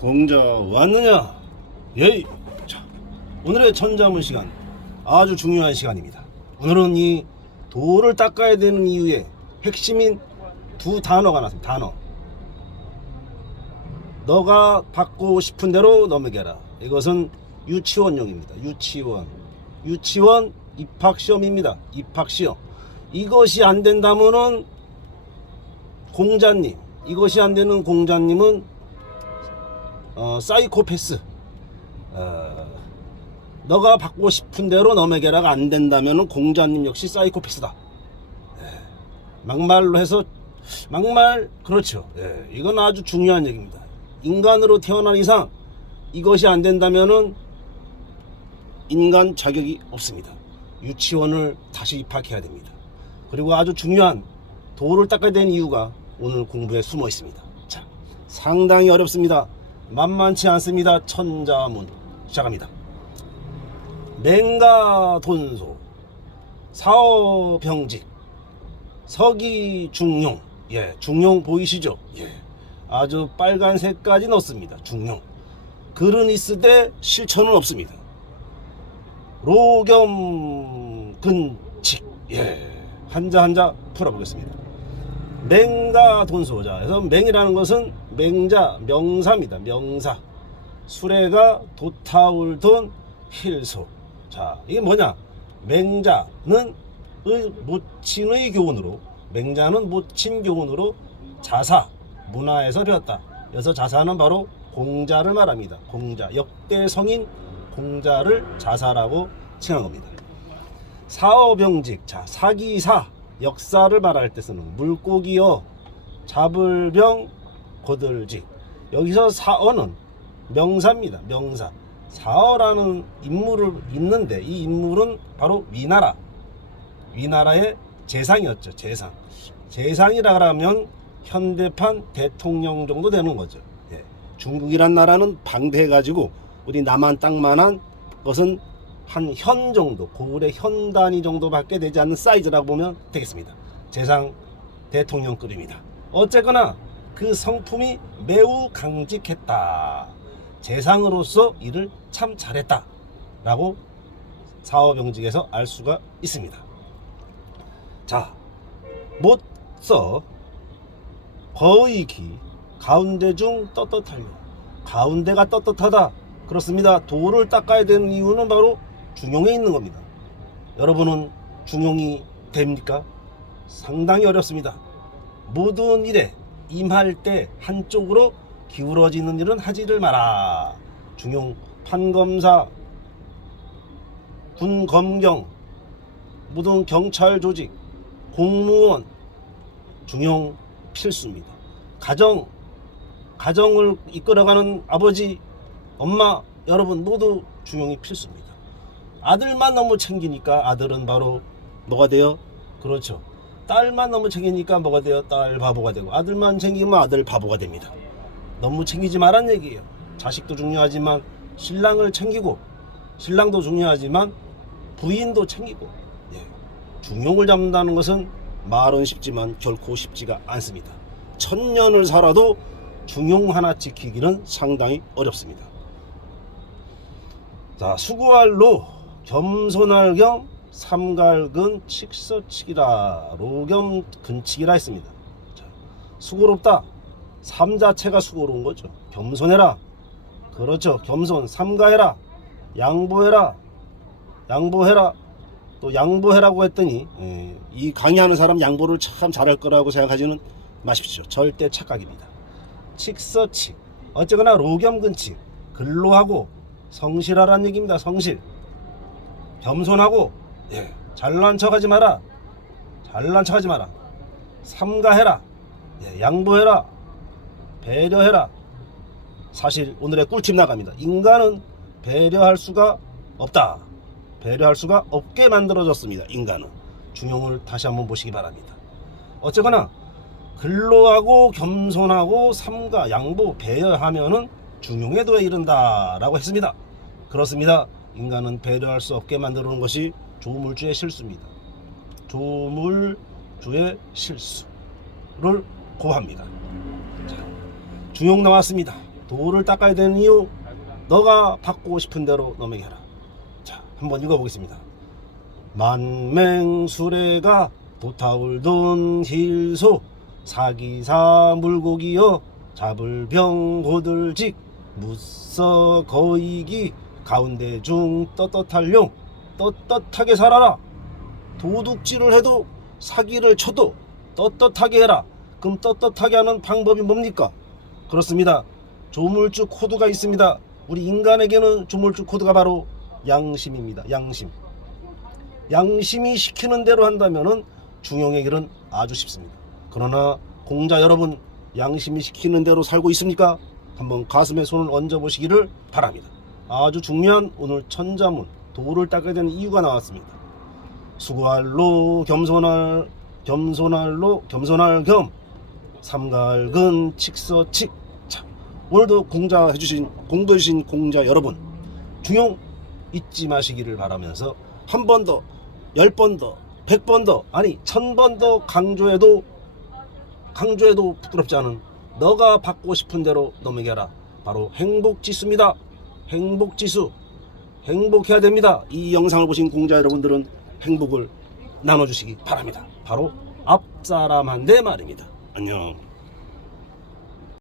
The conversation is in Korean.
공자 왔느냐? 예이. 자, 오늘의 천자문 시간 아주 중요한 시간입니다. 오늘은 이 돌을 닦아야 되는 이유의 핵심인 두 단어가 나왔습니다. 단어. 너가 받고 싶은 대로 넘겨라. 이것은 유치원용입니다. 유치원. 유치원 입학 시험입니다. 입학 시험. 이것이 안 된다면은 공자님. 이것이 안 되는 공자님은 어, 사이코패스. 어, 너가 받고 싶은 대로 넘어게라가 안 된다면 공자님 역시 사이코패스다. 예, 막말로 해서 막말 그렇죠. 예, 이건 아주 중요한 얘기입니다. 인간으로 태어난 이상 이것이 안 된다면은 인간 자격이 없습니다. 유치원을 다시 입학해야 됩니다. 그리고 아주 중요한 도를 닦아야 되는 이유가 오늘 공부에 숨어 있습니다. 자, 상당히 어렵습니다. 만만치 않습니다. 천자문. 시작합니다. 맹가돈소 사어병직 서기중용. 예 중용 보이시죠? 예. 아주 빨간색까지 넣습니다. 중용. 글은 있으되 실천은 없습니다. 로겸근칙. 예 한자 한자 풀어보겠습니다 맹가돈소자 그래서 맹이라는 것은 맹자 명사입니다 명사 수레가 도타울돈 필소 자, 이게 뭐냐? 맹자는 의 모친의 교훈으로 맹자는 모친 교훈으로 자사 문화에서 배웠다. 그래서 자사는 바로 공자를 말합니다. 공자 역대 성인 공자를 자사라고 칭한 겁니다. 사어병직 자 사기사 역사를 말할 때 쓰는 물고기어 잡을병 고들직 여기서 사어는 명사입니다. 명사. 사어라는 인물을 있는데 이 인물은 바로 위나라 위나라의 재상이었죠 재상 재상이라 하면 현대판 대통령 정도 되는 거죠 예. 중국이란 나라는 방대해 가지고 우리 남한 땅만한 것은 한 현 정도 고을의 현 단위 정도밖에 되지 않는 사이즈라고 보면 되겠습니다. 재상 대통령급입니다. 어쨌거나 그 성품이 매우 강직했다. 재상으로서 일을 참 잘했다 라고 사업영직에서 알 수가 있습니다. 자 못써 거의기 가운데 중 떳떳하려 가운데가 떳떳하다. 그렇습니다. 도를 닦아야 되는 이유는 바로 중용에 있는 겁니다 여러분은 중용이 됩니까? 상당히 어렵습니다 모든 일에 임할 때 한쪽으로 기울어지는 일은 하지를 마라. 중용 판검사, 군검경, 모든 경찰 조직, 공무원, 중용 필수입니다. 가정, 가정을 이끌어가는 아버지, 엄마, 여러분 모두 중용이 필수입니다. 아들만 너무 챙기니까 아들은 바로 뭐가 돼요? 그렇죠. 딸만 너무 챙기니까 뭐가 돼요? 딸 바보가 되고 아들만 챙기면 아들 바보가 됩니다. 너무 챙기지 말란 얘기예요. 자식도 중요하지만 신랑을 챙기고 신랑도 중요하지만 부인도 챙기고 예. 중용을 잡는다는 것은 말은 쉽지만 결코 쉽지가 않습니다. 천년을 살아도 중용 하나 지키기는 상당히 어렵습니다. 자 수구할로 겸손할 겸 삼갈근 칙서칙이라 로겸 근칙이라 했습니다. 자, 수고롭다. 삶 자체가 수고로운 거죠. 겸손해라. 그렇죠. 겸손. 삼가해라. 양보해라. 양보해라. 또 양보해라고 했더니 예, 이 강의하는 사람 양보를 참 잘할 거라고 생각하지는 마십시오. 절대 착각입니다. 칙서칙. 어쨌거나 로겸근칙. 근로하고 성실하란 얘기입니다. 성실. 겸손하고 예, 잘난 척하지 마라. 잘난 척하지 마라. 삼가해라. 예, 양보해라. 배려해라. 사실 오늘의 꿀팁 나갑니다. 인간은 배려할 수가 없다. 배려할 수가 없게 만들어졌습니다. 인간은. 중용을 다시 한번 보시기 바랍니다. 어쨌거나 근로하고 겸손하고 삼가 양보 배려하면은 중용에도 이른다라고 했습니다. 그렇습니다. 인간은 배려할 수 없게 만들어 놓은 것이 조물주의 실수입니다. 조물주의 실수를 고합니다. 자, 중용 나왔습니다. 도를 닦아야 되는 이유 너가 받고 싶은 대로 너에게 하라 자 한번 읽어보겠습니다 만맹수레가 도타울돈 힐소 사기사 물고기여 잡을 병 고들직 무서 거이기 가운데 중 떳떳할 용 떳떳하게 살아라. 도둑질을 해도 사기를 쳐도 떳떳하게 해라. 그럼 떳떳하게 하는 방법이 뭡니까? 그렇습니다. 조물주 코드가 있습니다. 우리 인간에게는 조물주 코드가 바로 양심입니다. 양심. 양심이 시키는 대로 한다면은 중용의 길은 아주 쉽습니다. 그러나 공자 여러분 양심이 시키는 대로 살고 있습니까? 한번 가슴에 손을 얹어 보시기를 바랍니다. 아주 중요한 오늘 천자문 도를 닦아야 되는 이유가 나왔습니다. 수고할로 겸손할 겸손할로 겸손할 겸 삼갈근 칙서칙 자, 오늘도 공자 해주신 공부해 주신 공자 여러분 중용 잊지 마시기를 바라면서 한 번 더, 열 번 더, 백 번 더, 아니 천 번 더 강조해도 강조해도 부끄럽지 않은 너가 받고 싶은 대로 하라. 바로 행복 지수입니다. 행복 지수. 행복해야 됩니다. 이 영상을 보신 공자 여러분들은 행복을 나눠주시기 바랍니다. 바로 앞사람한테 말입니다. 안녕.